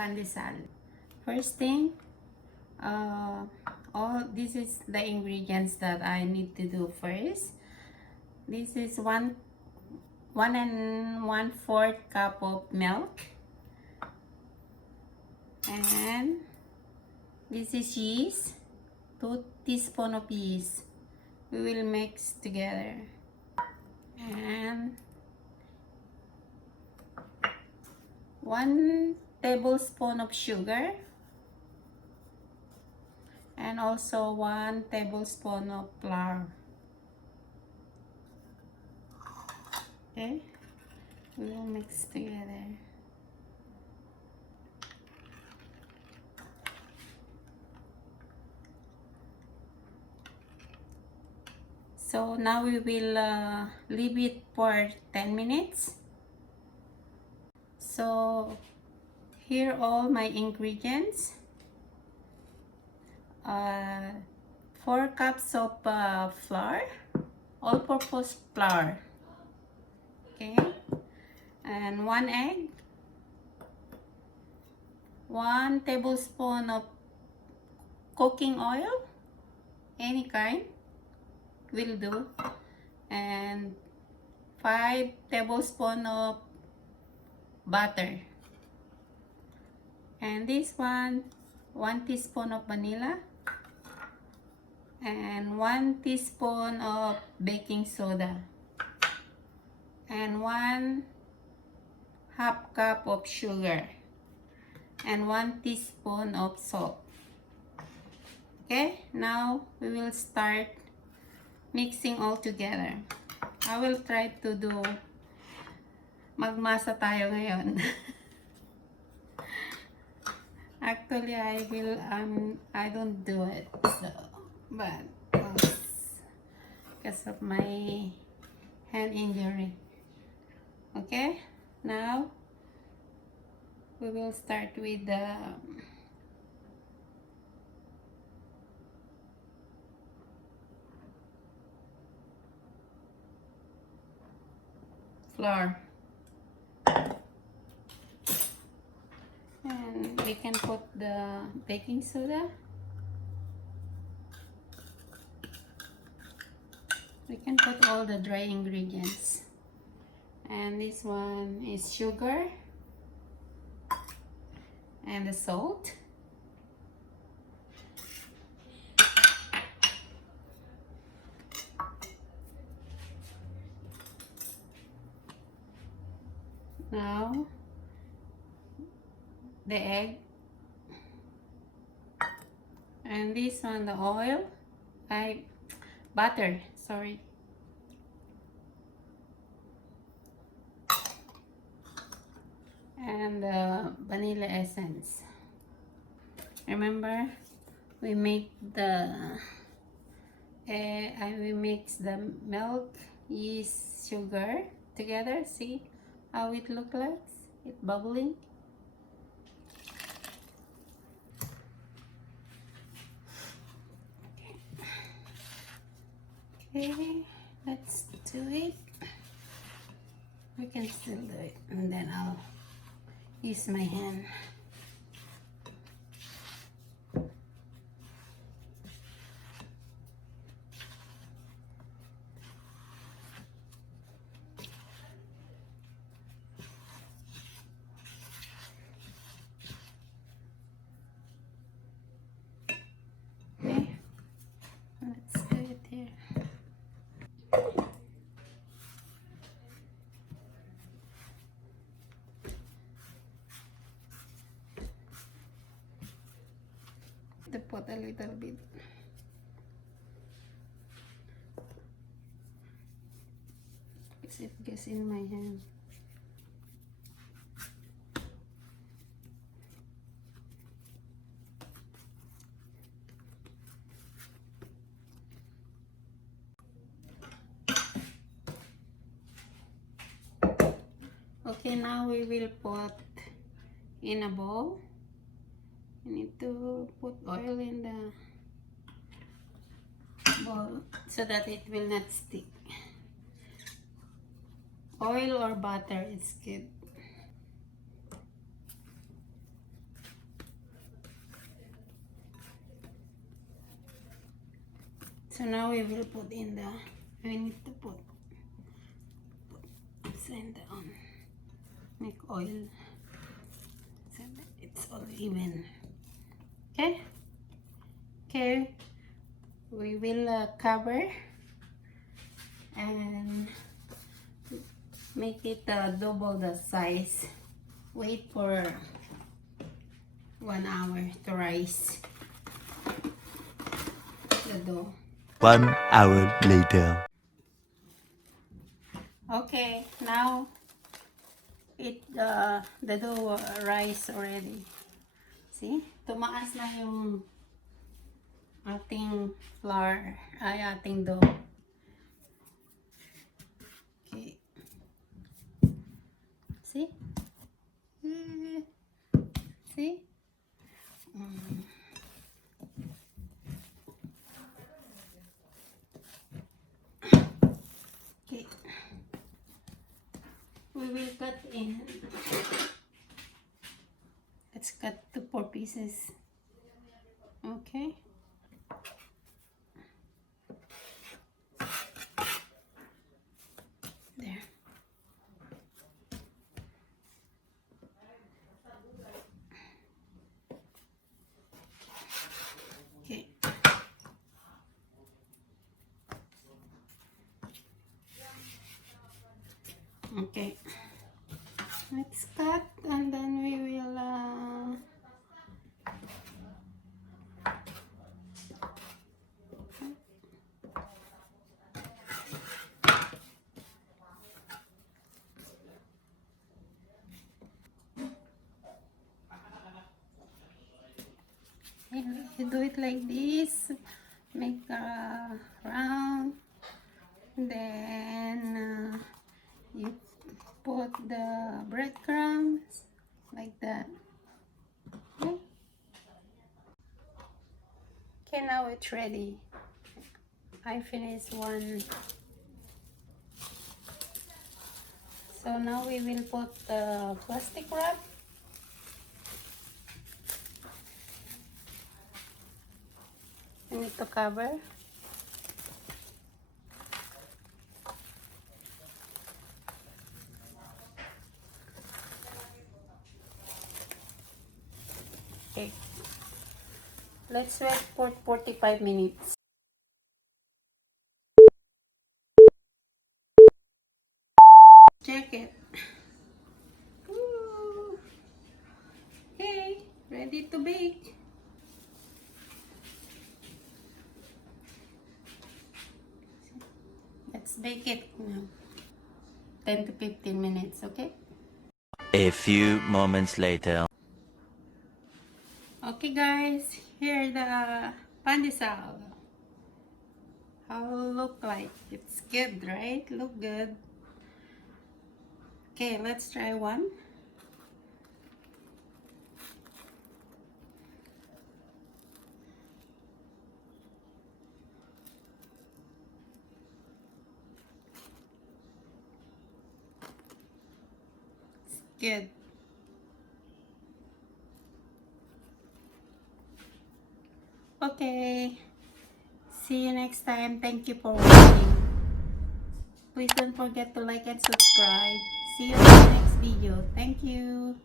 Pandesal. First thing, all this is the ingredients that I need to do first. This is one and 1/4 cup of milk, and this is yeast, 2 teaspoons of yeast. We will mix together, and 1 tablespoon of sugar, and also 1 tablespoon of flour. Okay, we will mix together. So now we will leave it for 10 minutes. So here are all my ingredients. 4 cups of flour, all-purpose flour. Okay, and 1 egg, 1 tablespoon of cooking oil, any kind will do, and 5 tablespoons of butter, and this 1 teaspoon of vanilla, and 1 teaspoon of baking soda, and 1/2 cup of sugar, and 1 teaspoon of salt. Okay, now we will start mixing all together. I will try to do magmasa tayo ngayon. Actually, I don't do it, so, but because of my hand injury. Okay, now we will start with the flour, and we can put the baking soda. We can put all the dry ingredients, and this one is sugar and the salt. Now the egg, and this one the oil, butter, sorry. And the vanilla essence. Remember, we make we mix the milk, yeast, sugar together. See how it looks like? It's bubbling. Okay, let's do it. We can still do it, and then I'll use my hand. Okay, let's do it here. To put a little bit. Because it gets in my hand. Okay, now we will put in a bowl. You need to put oil in the bowl so that it will not stick. Oil or butter is good. So now we will put in the, we need to put send on, make oil so that it's all even. Okay, okay, we will cover and make it double the size. Wait for 1 hour to rise the dough. 1 hour later. Okay, now the dough rise already. See, tumaas na yung ating flour, ay ating dough. Okay. See? See? Okay. We will cut in. Let's cut to 4 pieces. Okay. There. Okay. Okay. Let's cut and then we will you do it like this, make a round, then you put the breadcrumbs like that. Okay. Okay, now it's ready. I finished one. So now we will put the plastic wrap. We need to cover. Okay. Let's wait for 45 minutes. Check it. Ooh. Okay, ready to bake. Let's bake it now. 10 to 15 minutes, okay? A few moments later. Okay guys, here the pandesal. How it look like? It's good, right? Look good. Okay, let's try one. It's good. Okay. See you next time. Thank you for watching. Please don't forget to like and subscribe. See you in the next video. Thank you.